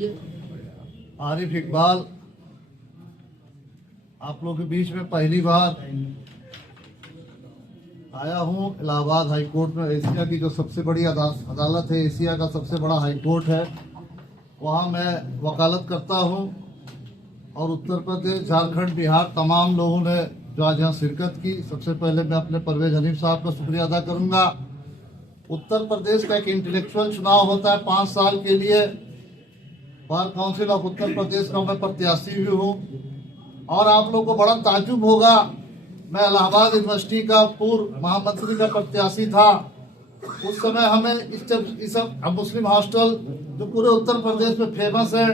आरिफ इकबाल आप लोग के बीच में पहली बार आया हूँ। इलाहाबाद हाई कोर्ट में एशिया की जो सबसे बड़ी अदालत है, एशिया का सबसे बड़ा हाई कोर्ट है, वहाँ मैं वकालत करता हूँ। और उत्तर प्रदेश, झारखंड, बिहार तमाम लोगों ने जो आज यहाँ शिरकत की, सबसे पहले मैं अपने परवेज हनीफ साहब का शुक्रिया अदा करूँगा। उत्तर प्रदेश का एक इंटेलेक्चुअल चुनाव होता है 5 साल के लिए। Bar council of Uttar Pradesh का मैं प्रत्याशी भी हूँ। और आप लोग को बड़ा ताज्जुब होगा, मैं इलाहाबाद यूनिवर्सिटी का पूर्व महामंत्री का प्रत्याशी था। उस समय हमें इस मुस्लिम हॉस्टल जो पूरे उत्तर प्रदेश में फेमस है,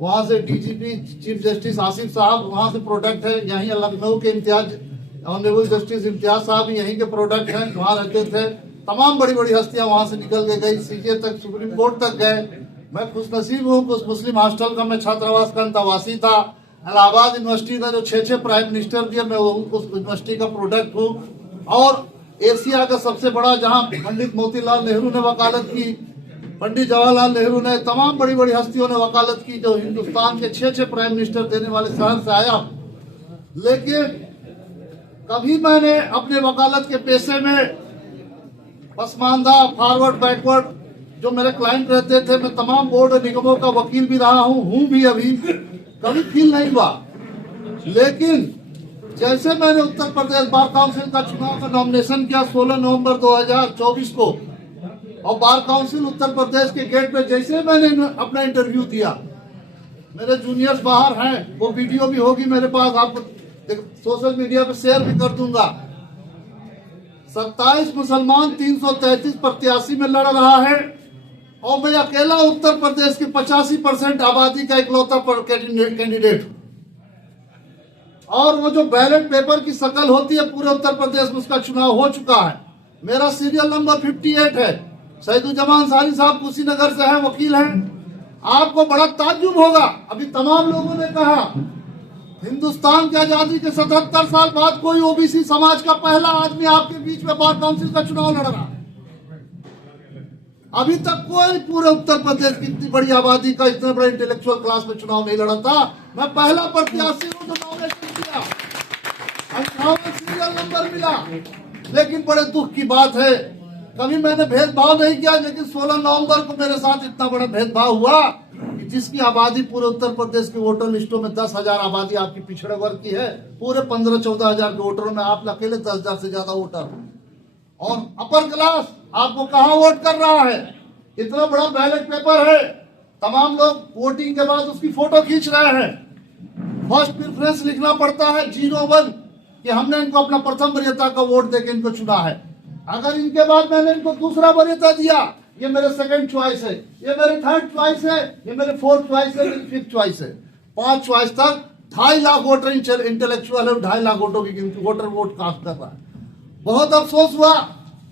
वहाँ से डीजीपी चीफ जस्टिस आसिफ साहब वहाँ से प्रोडक्ट है। यहीं लखनऊ के इम्तियाज ऑनरेबल जस्टिस इम्तियाज साहब भी यहीं के प्रोडक्ट हैं, वहाँ रहते थे। तमाम बड़ी बड़ी हस्तियां वहाँ से निकल के गई, सीजे तक, सुप्रीम कोर्ट तक गए। मैं खुशनसीब हूँ कि उस मुस्लिम हॉस्टल का मैं छात्रावास का अंतवासी था। इलाहाबाद यूनिवर्सिटी का जो 6 प्राइम मिनिस्टर दिए, मैं उस यूनिवर्सिटी का प्रोडक्ट हूँ। और एशिया का सबसे बड़ा, जहाँ पंडित मोतीलाल नेहरू ने वकालत की, पंडित जवाहरलाल नेहरू ने, तमाम बड़ी बड़ी हस्तियों ने वकालत की, जो हिंदुस्तान के 6 प्राइम मिनिस्टर देने वाले शहर से आया। लेकिन कभी मैंने अपने वकालत के पेशे में पसमानदा, फॉरवर्ड, बैकवर्ड जो मेरे क्लाइंट रहते थे, मैं तमाम बोर्ड और निगमों का वकील भी रहा हूँ भी अभी, कभी फील नहीं हुआ। लेकिन जैसे मैंने उत्तर प्रदेश बार काउंसिल का चुनाव में नॉमिनेशन किया 16 नवंबर 2024 को, और बार काउंसिल उत्तर प्रदेश के गेट पे जैसे मैंने अपना इंटरव्यू दिया, मेरे जूनियर्स बाहर हैं, वो वीडियो भी होगी मेरे पास, आपको सोशल मीडिया पे शेयर भी कर दूंगा। 27 मुसलमान 333 प्रत्याशी में लड़ रहा है, और मैं अकेला उत्तर प्रदेश के 85% आबादी का इकलौता कैंडिडेट हूं। और वो जो बैलेट पेपर की शक्ल होती है पूरे उत्तर प्रदेश में, उसका चुनाव हो चुका है। मेरा सीरियल नंबर 58 है। सईदुज्जमान अंसारी साहब कुशीनगर से हैं, वकील हैं। आपको बड़ा ताज्जुब होगा, अभी तमाम लोगों ने कहा हिंदुस्तान की आजादी के 77 साल बाद कोई ओबीसी समाज का पहला आदमी आपके बीच में बार काउंसिल का चुनाव लड़ रहा है। अभी तक कोई पूरे उत्तर प्रदेश की इतनी बड़ी आबादी का, इतने बड़े इंटेलेक्चुअल क्लास में चुनाव नहीं लड़ा था। मैं पहला प्रत्याशी हूं जो नॉमिनेशन किया, 58 सीरियल नंबर मिला। लेकिन बड़े दुख की बात है, कभी मैंने भेदभाव नहीं किया, लेकिन 16 नवंबर को मेरे साथ इतना बड़ा भेदभाव हुआ कि जिसकी आबादी पूरे उत्तर प्रदेश के वोटर लिस्टों में 10,000 आबादी आपकी पिछड़े वर्ग की है, पूरे 15-14 हजार के वोटरों में आप अकेले 10,000 से ज्यादा वोटर। और अपर क्लास आपको कहाँ वोट कर रहा है? इतना बड़ा बैलेट पेपर है, तमाम लोग वोटिंग के बाद उसकी फोटो खींच रहे हैं। फर्स्ट प्रेफरेंस लिखना पड़ता है 01 कि हमने इनको अपना प्रथम वरीयता का वोट देके इनको चुना है। अगर इनके बाद मैंने इनको दूसरा वरीयता दिया, ये मेरे सेकंड चॉइस है, ये मेरे थर्ड चॉइस है, ये मेरे फोर्थ चॉइस है, मेरी फिफ्थ चॉइस है। 5 चॉइस तक 2.5 लाख वोटर इंटेलेक्चुअल है, 2.5 लाख वोटों की गिनती, वोटर वोट कास्ट कर रहा है। बहुत अफसोस हुआ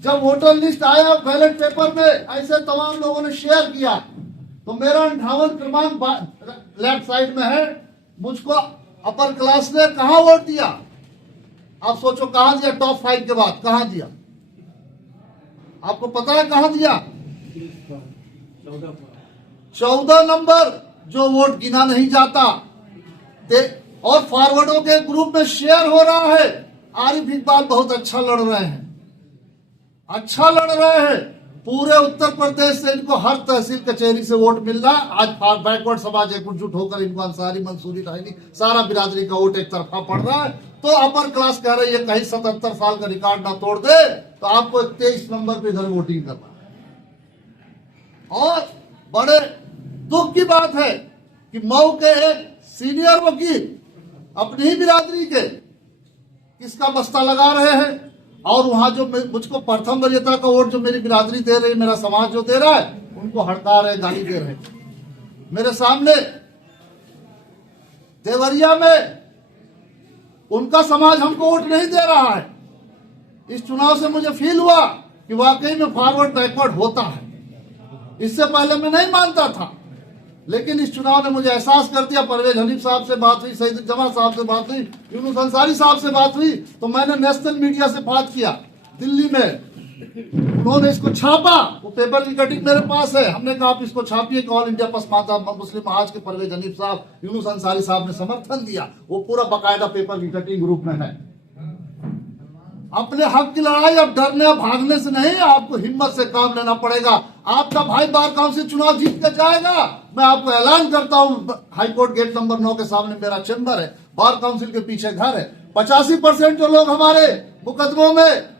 जब वोटर लिस्ट आया बैलेट पेपर में, ऐसे तमाम लोगों ने शेयर किया, तो मेरा 58 क्रमांक लेफ्ट साइड में है। मुझको अपर क्लास ने कहा वोट दिया? आप सोचो कहां दिया? टॉप 5 के बाद कहां दिया? आपको पता है कहां दिया? 14 नंबर, जो वोट गिना नहीं जाता। और फॉरवर्डों के ग्रुप में शेयर हो रहा है, आरिफ इकबाल बहुत अच्छा लड़ रहे हैं, अच्छा लड़ रहे हैं। पूरे उत्तर प्रदेश से इनको हर तहसील कचहरी से वोट मिल रहा है। आज बैकवर्ड समाज एकजुट होकर इनको अंसारी, मंसूरी, रायनी, सारा बिरादरी का वोट एक तरफा पड़ रहा है। तो अपर क्लास कह रही है कहीं 77 साल का रिकॉर्ड ना तोड़ दे, तो आपको 23 नंबर पे इधर वोटिंग करना है। और बड़े दुख की बात है कि मऊ के एक सीनियर वकील अपनी ही बिरादरी के किसका बस्ता लगा रहे हैं, और वहां जो मुझको प्रथम वरीयता का वोट जो मेरी बिरादरी दे रही है, मेरा समाज जो दे रहा है, उनको हड़का रहे, गाली दे रहे। मेरे सामने देवरिया में उनका समाज हमको वोट नहीं दे रहा है। इस चुनाव से मुझे फील हुआ कि वाकई में फॉरवर्ड बैकवर्ड होता है। इससे पहले मैं नहीं मानता था, लेकिन इस चुनाव ने मुझे एहसास कर दिया। परवेज हनीफ साहब से बात हुई, सईदुज्जमान साहब से बात हुई, यूनुस अंसारी साहब से बात हुई, तो मैंने नेशनल मीडिया से बात किया दिल्ली में उन्होंने इसको छापा, वो पेपर की कटिंग मेरे पास है। हमने कहा आप इसको छापिए कि ऑल इंडिया पसमानदा मुस्लिम महाज के परवेज हनीफ साहब, यूनुस अंसारी साहब ने समर्थन दिया। वो पूरा बकायदा पेपर की कटिंग ग्रुप में है। अपने हक की लड़ाई अब डरने और भागने से नहीं, आपको हिम्मत से काम लेना पड़ेगा। आपका भाई बार काउंसिल चुनाव जीत के जाएगा। मैं आपको ऐलान करता हूं, हाईकोर्ट गेट नंबर 9 के सामने मेरा चैम्बर है, बार काउंसिल के पीछे घर है। 85% जो लोग हमारे मुकदमों में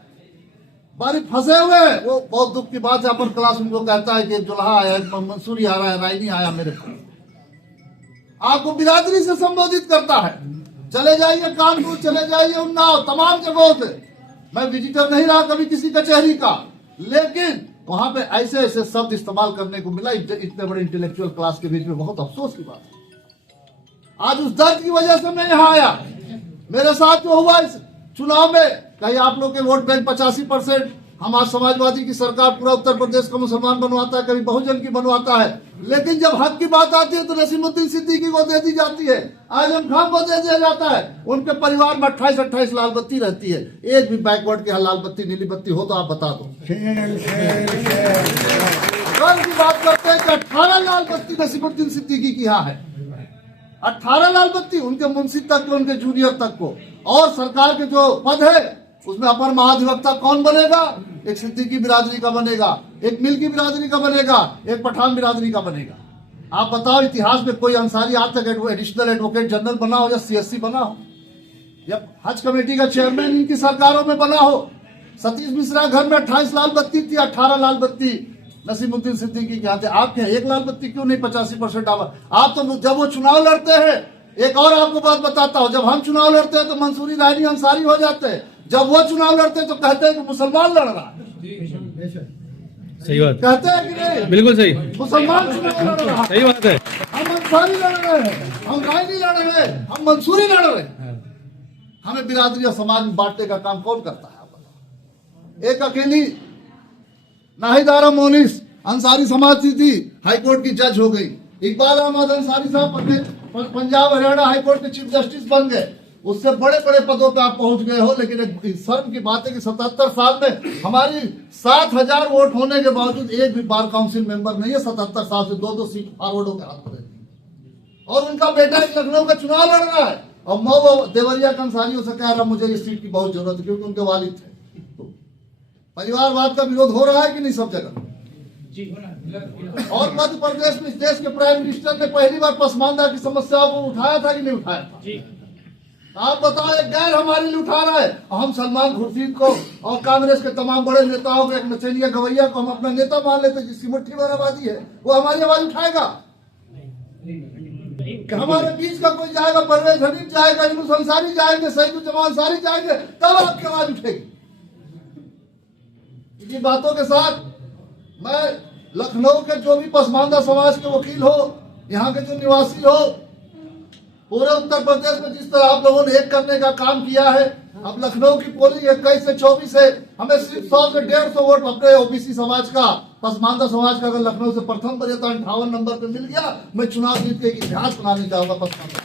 बारी फंसे हुए हैं, वो बहुत दुख की बात है। अपर क्लास उनको कहता है कि एक दुल्हा आया, एक मंसूरी आ रहा है, राय नहीं आया मेरे पास। आपको बिरादरी से संबोधित करता है। चले जाइए कानपुर, चले जाइए उन्नाव, तमाम जगहों से। मैं विजिटर नहीं रहा कभी किसी कचहरी का, लेकिन वहां पे ऐसे ऐसे शब्द इस्तेमाल करने को मिला इतने बड़े इंटेलेक्चुअल क्लास के बीच में। बहुत अफसोस की बात है। आज उस दर्द की वजह से मैं यहाँ आया। मेरे साथ जो हुआ इस चुनाव में, कहीं आप लोग के वोट बैंक 85%, हम आज समाजवादी की सरकार पूरा उत्तर प्रदेश का मुसलमान बनवाता है, कभी बहुजन की बनवाता है, लेकिन जब हक की बात आती है तो नसीमुद्दीन सिद्दीकी को दे दी जाती है, आजम खान को दे दिया जाता है। उनके परिवार में 28-28 लाल बत्ती रहती है। एक भी बैकवर्ड के यहाँ लाल बत्ती नीली बत्ती हो तो आप बता दो। कल की बात करते हैं कि 18 लाल बत्ती नसीमुद्दीन सिद्दीकी की यहाँ है। 18 लाल बत्ती, उनके मुंशी तक को, उनके जूनियर तक को। और सरकार के जो पद है उसमें अपर महाधिवक्ता कौन बनेगा? एक सिद्दीकी बिरादरी का बनेगा, एक मिल्की बिरादरी का बनेगा, एक पठान बिरादरी का बनेगा। आप बताओ इतिहास में कोई अंसारी आज तक एडिशनल एडवोकेट जनरल बना हो या सीएससी बना हो या हज कमेटी का चेयरमैन इनकी सरकारों में बना हो? सतीश मिश्रा घर में 28 लाल बत्ती थी, 18 लाल बत्ती नसीमुद्दीन सिद्दीकी के आते। आपके एक लाल बत्ती क्यों नहीं? 85% आप तो जब वो चुनाव लड़ते हैं, एक और आपको बात बताता हूं, जब हम चुनाव लड़ते हैं तो मंसूरी रायनी अंसारी हो जाते हैं, जब वो चुनाव लड़ते हैं तो कहते हैं कि मुसलमान लड़ रहा है। सही बात कहते हैं कि नहीं? बिल्कुल सही, मुसलमान चुनाव लड़ रहा है। सही बात है। हम अंसारी लड़ रहे हैं, हम रायनी लड़ रहे हैं, हम मंसूरी लड़ रहे हैं। हमें बिरादरी और समाज में बांटने का काम कौन करता है? आप बताओ। एक अकेली नाहिदारा मोनिस अंसारी समाज की थी, हाईकोर्ट की जज हो गई। इकबाल अहमद अंसारी साहब पंजाब हरियाणा हाईकोर्ट के चीफ जस्टिस बन गए। उससे बड़े बड़े पदों पे आप पहुंच गए हो, लेकिन एक शर्म की बात है कि 77 साल में हमारी 7000 वोट होने के बावजूद एक भी बार काउंसिल मेंबर नहीं है। 77 साल से 2-2 सीट फॉरवर्ड होकर हाथ में, और उनका बेटा एक लखनऊ का चुनाव लड़ रहा है और मऊ देवरिया कंसारियों से कह रहा मुझे इस सीट की बहुत जरूरत है, क्योंकि उनके वालिद थे। तो परिवारवाद का विरोध हो रहा है कि नहीं सब जगह? और मध्य प्रदेश में इस देश के प्राइम मिनिस्टर ने पहली बार पसमानदा की समस्याओं को उठाया था कि नहीं उठाया था? आप बताओ, एक गैर हमारे लिए उठा रहा है। हम सलमान खुर्शीद को और कांग्रेस के तमाम बड़े नेताओं को, एक नचनिया गवैया को हम अपना नेता मान लेते, जिसकी मुट्ठी भर आबादी है, वो हमारी आवाज उठाएगा? हमारे बीच का कोई जाएगा, परवेज हनीफ जाएगा, यूनुस अंसारी जाएंगे, सईद जमाल अंसारी जाएंगे, तब आपकी आवाज उठेगी। इन्हीं बातों के साथ मैं लखनऊ के जो भी पसमानदा समाज के वकील हो, यहाँ के जो निवासी हो, पूरे उत्तर प्रदेश में जिस तरह आप लोगों ने एक करने का काम किया है, अब लखनऊ की पोलिंग 21 से 24 है। हमें सिर्फ 100 से 150 वोट अपने ओबीसी समाज का, पसमानदा समाज का अगर लखनऊ से प्रथम पर 58 नंबर पे मिल गया, मैं चुनाव जीत के इतिहास बनाने चाहूंगा पसमानदा।